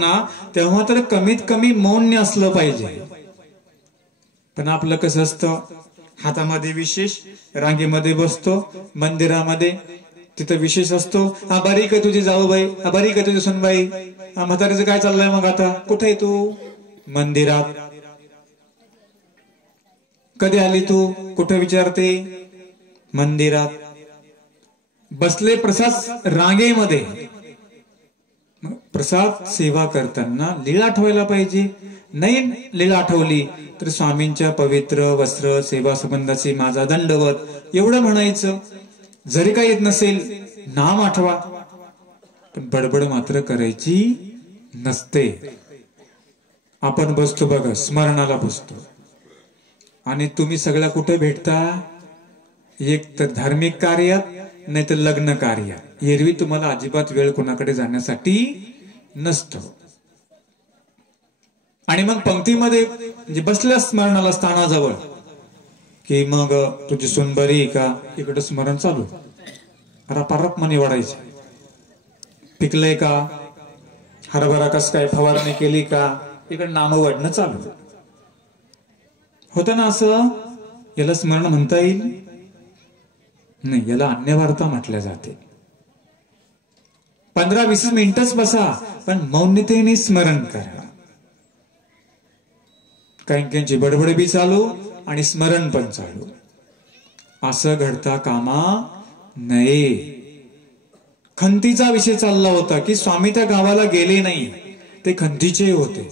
ना तेव्हा तर कमीत कमी मौन असलं पाहिजे. पण आपलं कसं असतं, हातामध्ये विशेष, रांगेमध्ये बसतो, मंदिरामध्ये तिथं विशेष असतो. हा बरी का तुझी जाऊबाई, हा बरी का तुझी सुनबाई, हा म्हातारीचं काय चाललंय मग आता, कुठे आहे तू? मंदिरात. कधी आली तू? कुठे विचारते? मंदिरात. बसले प्रसाद रांगेमध्ये. प्रसाद सेवा करताना लीळा आठवायला पाहिजे. नाही लीळा आठवली तर स्वामींच्या पवित्र वस्त्र सेवा संबंधाची माझा दंडवत एवढं म्हणायचं. जरी काही येत नसेल नाम आठवा, पण बडबड मात्र करायची नसते. आपण बसतो बघा, स्मरणाला बसतो, आणि तुम्ही सगळ्या कुठे भेटता? एक तर धार्मिक कार्यात, नाही तर लग्न कार्यात. एरवी तुम्हाला अजिबात वेळ कोणाकडे जाण्यासाठी नसतो. आणि मग पंक्तीमध्ये म्हणजे बसल्या स्मरणाला स्थानाजवळ की मग तुझी सून बरी का, इकडे स्मरण चालू, रपारप मनी वाढायचे. पिकलंय का, हरभरा कस काय फवारणी केली का, इकडे नाम वाढणं चालू होतं ना. असं याला स्मरण म्हणता येईल? नाही, याला अन्यवार्ता म्हटल्या जाते. 15-20 मिनिटच बसा, पण मौनतेने स्मरण करा. काही बडबड बी चालू आणि स्मरण पण चालू. असं घडता कामा नये. खंतीचा विषय चालला होता की स्वामी त्या गावाला गेले नाही, ते खंतीचे होते.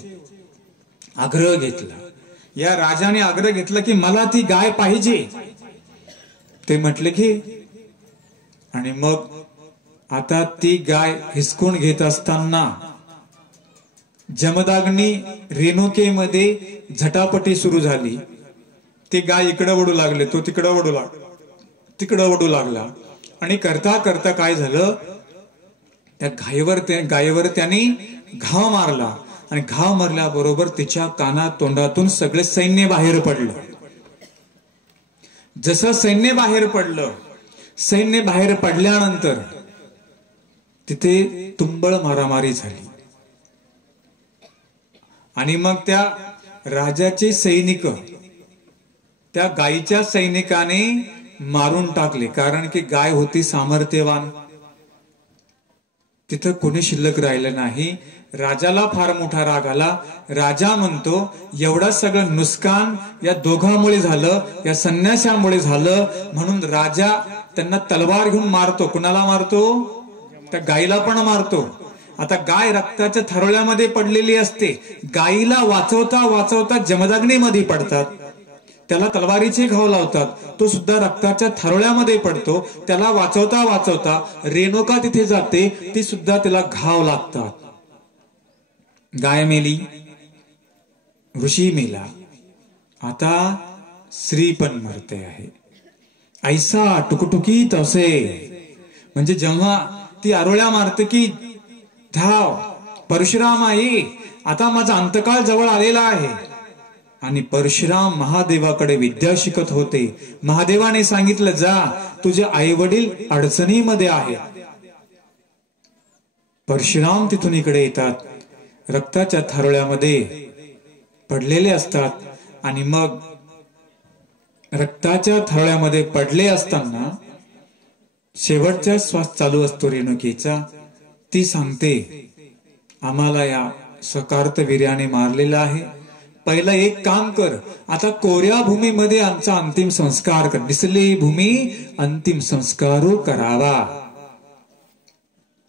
आग्रह घेतला, या राजाने आग्रह घेतला की मला ती गाय पाहिजे. ते म्हटले की, आणि मग आता ती गाय हिसकून घेत असताना जमदाग्नी रेणुकेमध्ये झटापटी सुरू झाली. ती गाय इकडे वडू लागले, तो तिकडे वडू लागला. आणि करता करता काय झालं, त्या गायीवर त्याने घाव मारला, आणि घाव मारल्याबरोबर तिच्या काना तोंडातून सगळे सैन्य बाहेर पडलं. जसं सैन्य बाहेर पडलं, सैन्य बाहेर पडल्यानंतर तिथे तुंबळ मारामारी झाली. आणि मग त्या राजाचे सैनिक त्या गायीच्या सैनिकाने मारून टाकले, कारण की गाय होती सामर्थ्यवान. तिथं कोणी शिल्लक राहिलं नाही. राजाला फार मोठा राग आला. राजा म्हणतो, एवढं सगळं नुकसान या दोघांमुळे झालं, या संन्याशामुळे झालं, म्हणून राजा त्यांना तलवार घेऊन मारतो. कुणाला मारतो? त्या गायीला पण मारतो. आता गाय रक्ताच्या थरोळ्यामध्ये पडलेली असते. गायीला वाचवता वाचवता जमदाग्नीमध्ये पडतात, त्याला तलवारीचे घाव लावतात, तो सुद्धा रक्ताच्या थरोळ्यामध्ये पडतो. त्याला वाचवता वाचवता रेणुका तिथे जाते, ती सुद्धा त्याला घाव लागतात. गाय मेली, ऋषी मेला, आता स्त्री पण मरते आहे. ऐसा टुकटुकीत असे, म्हणजे जेव्हा ती आरोळ्या मारते की धाव परशुराम आई, आता माझा अंतकाळ जवळ आलेला आहे. आणि परशुराम महादेवाकडे विद्या शिकत होते. महादेवाने सांगितलं, जा, तुझे आई वडील अडचणीमध्ये आहेत. परशुराम तिथून इकडे येतात, रक्ताच्या थारोळ्यामध्ये पडलेले असतात. आणि मग रक्ताच्या थारोळ्यामध्ये पडले असताना शेवटचा श्वास चालू असतो रेणुकेचा. ती सांगते, आम्हाला या सकार्तवीर्याने मारलेला आहे. पहिलं एक काम कर, आता कोऱ्या भूमीमध्ये आमचा अंतिम संस्कार कर. दिसली भूमी अंतिम संस्कार करावा.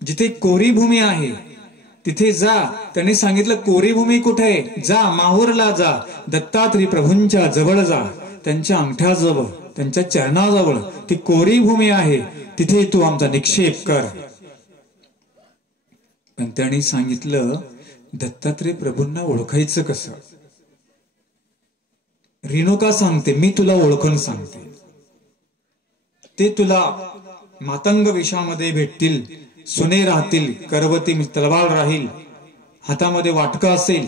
जिथे कोरी भूमी आहे तिथे जा. त्यांनी सांगितलं, कोरी भूमी कुठे आहे? जा, माहूरला जा, दत्तात्रय प्रभूंच्या जवळ जा, त्यांच्या अंगठ्याजवळ, त्यांच्या चरणाजवळ ती कोरी भूमी आहे, तिथे तू आमचा निक्षेप कर. पण त्यांनी सांगितलं, दत्तात्रय प्रभूंना ओळखायचं कसं? रेणुका सांगते, मी तुला ओळखून सांगते. ते तुला मातंग विषामध्ये भेटतील, सुने राहतील, करवती तलवार राहील, हातामध्ये वाटका असेल,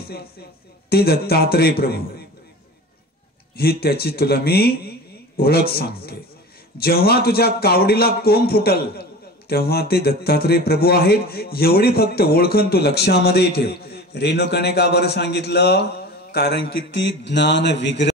ते दत्तात्रय प्रभू. ही त्याची तुला मी ओळख सांगते. जेव्हा तुझ्या कावडीला कोंब फुटल तेव्हा ते दत्तात्रय प्रभू आहेत, एवढी फक्त ओळखून तू लक्षामध्ये ठेव. रेणुकाने का बरं सांगितलं? कारण की ती ज्ञान विग्रह